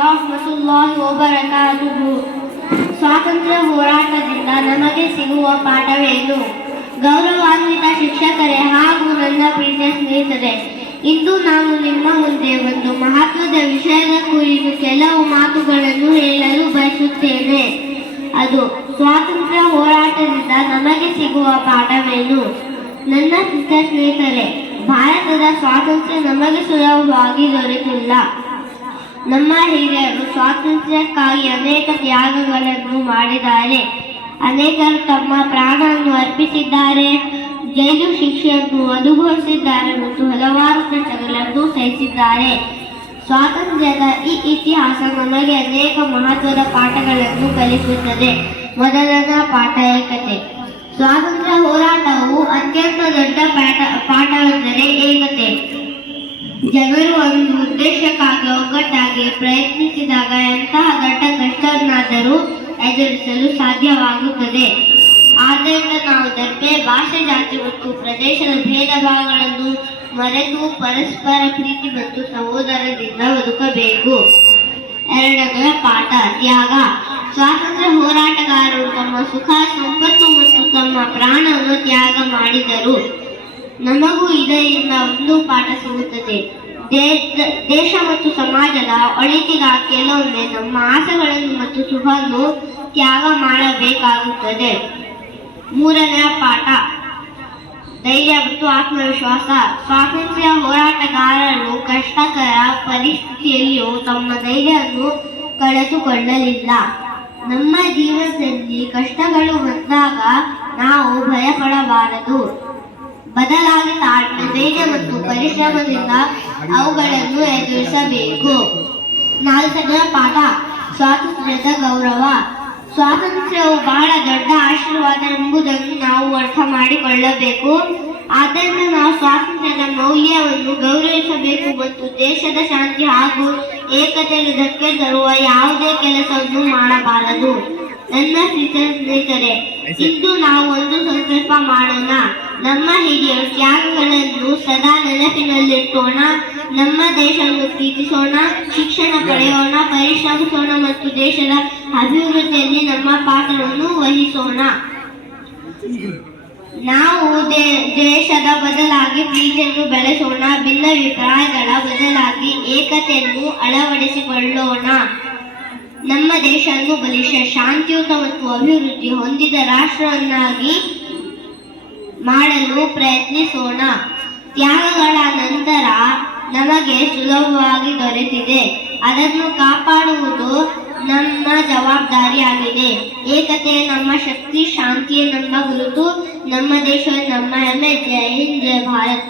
ರಹಮತುಲ್ಲಾಹಿ ವಬರಕಾತುಹು. ಸ್ವಾತಂತ್ರ್ಯ ಹೋರಾಟದಿಂದ ನಮಗೆ ಸಿಗುವ ಪಾಠವೇನು? ಗೌರವಾನ್ವಿತ ಶಿಕ್ಷಕರೇ ಹಾಗೂ ನನ್ನ ಪ್ರೀತಿಯ ಸ್ನೇಹಿತರೆ, ಇಂದು ನಾನು ನಿಮ್ಮ ಮುಂದೆ ಒಂದು ಮಹತ್ವದ ವಿಷಯದ ಕುರಿತು ಕೆಲವು ಮಾತುಗಳನ್ನು ಹೇಳಲು ಬಯಸುತ್ತೇನೆ. ಅದು ಸ್ವಾತಂತ್ರ್ಯ ಹೋರಾಟದಿಂದ ನಮಗೆ ಸಿಗುವ ಪಾಠವೇನು? ನನ್ನ ಪ್ರೀತಿಯ ಸ್ನೇಹಿತರೆ, ಭಾರತದ ಸ್ವಾತಂತ್ರ್ಯ ನಮಗೆ ಸುಲಭವಾಗಿ ದೊರೆತಿಲ್ಲ. ನಮ್ಮ ಹಿರಿಯರು ಸ್ವಾತಂತ್ರ್ಯಕ್ಕಾಗಿ ಅನೇಕ ತ್ಯಾಗಗಳನ್ನು ಮಾಡಿದ್ದಾರೆ. ಅನೇಕರು ತಮ್ಮ ಪ್ರಾಣವನ್ನು ಅರ್ಪಿಸಿದ್ದಾರೆ, ಜೈಲು ಶಿಕ್ಷೆಯನ್ನು ಅನುಭವಿಸಿದ್ದಾರೆ ಮತ್ತು ಹಲವಾರು ಕಷ್ಟಗಳನ್ನು ಸಹಿಸಿದ್ದಾರೆ. ಸ್ವಾತಂತ್ರ್ಯದ ಈ ಇತಿಹಾಸ ನಮಗೆ ಅನೇಕ ಮಹತ್ವದ ಪಾಠಗಳನ್ನು ಕಲಿಸುತ್ತದೆ. ಮೊದಲನ ಪಾಠ ಏಕತೆ. ಸ್ವಾತಂತ್ರ್ಯ ಹೋರಾಟವು ಅತ್ಯಂತ ದೊಡ್ಡ ಪಾಠವೆಂದರೆ ಏಕತೆ. ಜನರು ಒಂದು ಉದ್ದೇಶಕ್ಕಾಗಿ ಒಗ್ಗಟ್ಟಾಗಿ ಪ್ರಯತ್ನಿಸಿದಾಗ ಎಂತಹ ದೊಡ್ಡ ಕಷ್ಟವನ್ನಾದರೂ ಎದುರಿಸಲು ಸಾಧ್ಯವಾಗುತ್ತದೆ. ಆದ್ದರಿಂದ ನಾವು ಧರ್ಮ, ಭಾಷೆ, ಜಾತಿ ಮತ್ತು ಪ್ರದೇಶದ ಭೇದ ಭಾವಗಳನ್ನು ಮರೆತು ಪರಸ್ಪರ ಪ್ರೀತಿ ಮತ್ತು ಸಹೋದರದಿಂದ ಬದುಕಬೇಕು. ಎರಡನೆಯ ಪಾಠ ತ್ಯಾಗ. ಸ್ವಾತಂತ್ರ್ಯ ಹೋರಾಟಗಾರರು ತಮ್ಮ ಸುಖ, ಸಂಪತ್ತು ಮತ್ತು ತಮ್ಮ ಪ್ರಾಣವನ್ನು ತ್ಯಾಗ ಮಾಡಿದರು. ನಮಗೂ ಇದರಿಂದ ಒಂದು ಪಾಠ ಸಿಗುತ್ತದೆ. ದೇಶ ಮತ್ತು ಸಮಾಜದ ಒಳಿತಿಗಾಗಿ ಕೆಲವೊಮ್ಮೆ ನಮ್ಮ ಆಸೆಗಳನ್ನು ಮತ್ತು ಸುಖವನ್ನು ತ್ಯಾಗ ಮಾಡಬೇಕಾಗುತ್ತದೆ. ಮೂರನೆಯ ಪಾಠ ಧೈರ್ಯ ಮತ್ತು ಆತ್ಮವಿಶ್ವಾಸ. ಸ್ವಾತಂತ್ರ್ಯ ಹೋರಾಟಗಾರರು ಕಷ್ಟಕರ ಪರಿಸ್ಥಿತಿಯಲ್ಲಿಯೂ ತಮ್ಮ ಧೈರ್ಯವನ್ನು ಕಳೆದುಕೊಳ್ಳಲಿಲ್ಲ. ನಮ್ಮ ಜೀವನದಲ್ಲಿ ಕಷ್ಟಗಳು ಬಂದಾಗ ನಾವು ಭಯಪಡಬಾರದು. ಬದಲಾಗಿ ತಾಳ್ಮೆ, ಧೈರ್ಯ ಮತ್ತು ಪರಿಶ್ರಮದಿಂದ ಅವುಗಳನ್ನು ಎದುರಿಸಬೇಕು. ನಾಲ್ಕನೆಯ ಪಾಠ ಸ್ವಾತಂತ್ರ್ಯದ ಗೌರವ. ಸ್ವಾತಂತ್ರ್ಯವು ಬಹಳ ದೊಡ್ಡ ಆಶೀರ್ವಾದ ಎಂಬುದನ್ನು ನಾವು ಅರ್ಥ ಮಾಡಿಕೊಳ್ಳಬೇಕು. ಆದ್ದರಿಂದ ನಾವು ಸ್ವಾತಂತ್ರ್ಯದ ಮೌಲ್ಯವನ್ನು ಗೌರವಿಸಬೇಕು ಮತ್ತು ದೇಶದ ಶಾಂತಿ ಹಾಗೂ ಏಕತೆಗೆ ಧಕ್ಕೆ ತರುವ ಯಾವುದೇ ಕೆಲಸವನ್ನು ಮಾಡಬಾರದು. ನನ್ನ ಸ್ನೇಹಿತರೆ, ಇಂದು ನಾವು ಒಂದು ಸಂಕಲ್ಪ ಮಾಡೋಣ. ನಮ್ಮ ಹಿರಿಯರ ತ್ಯಾಗಗಳನ್ನು ಸದಾ ನೆನಪಿನಲ್ಲಿಟ್ಟೋಣ. ನಮ್ಮ ದೇಶವನ್ನು ಪ್ರೀತಿಸೋಣ, ಶಿಕ್ಷಣ ಪಡೆಯೋಣ, ಪರಿಶ್ರಮಿಸೋಣ ಮತ್ತು ದೇಶದ ಅಭಿವೃದ್ಧಿಯಲ್ಲಿ ನಮ್ಮ ಪಾತ್ರವನ್ನು ವಹಿಸೋಣ. ನಾವು ದೇಶದ ಬದಲಾಗಿ ಪ್ರೀತಿಯನ್ನು ಬೆಳೆಸೋಣ. ಭಿನ್ನಾಭಿಪ್ರಾಯಗಳ ಬದಲಾಗಿ ಏಕತೆಯನ್ನು ಅಳವಡಿಸಿಕೊಳ್ಳೋಣ. ನಮ್ಮ ದೇಶವನ್ನು ಬಲಿಷ್ಠ, ಶಾಂತಿಯುತ ಮತ್ತು ಅಭಿವೃದ್ಧಿ ಹೊಂದಿದ ರಾಷ್ಟ್ರವನ್ನಾಗಿ ಮಾಡಲು ಪ್ರಯತ್ನಿಸೋಣ. ತ್ಯಾಗಗಳ ನಂತರ ನಮಗೆ ಸುಲಭವಾಗಿ ದೊರೆತಿದೆ. ಅದನ್ನು ಕಾಪಾಡುವುದು ನಮ್ಮ ಜವಾಬ್ದಾರಿಯಾಗಿದೆ. ಏಕತೆ ನಮ್ಮ ಶಕ್ತಿ, ಶಾಂತಿಯೇ ನಮ್ಮ ಗುರುತು, ನಮ್ಮ ದೇಶ ನಮ್ಮ ಹೆಮ್ಮೆ. ಜೈ ಹಿಂದ್, ಜೈ ಭಾರತ್.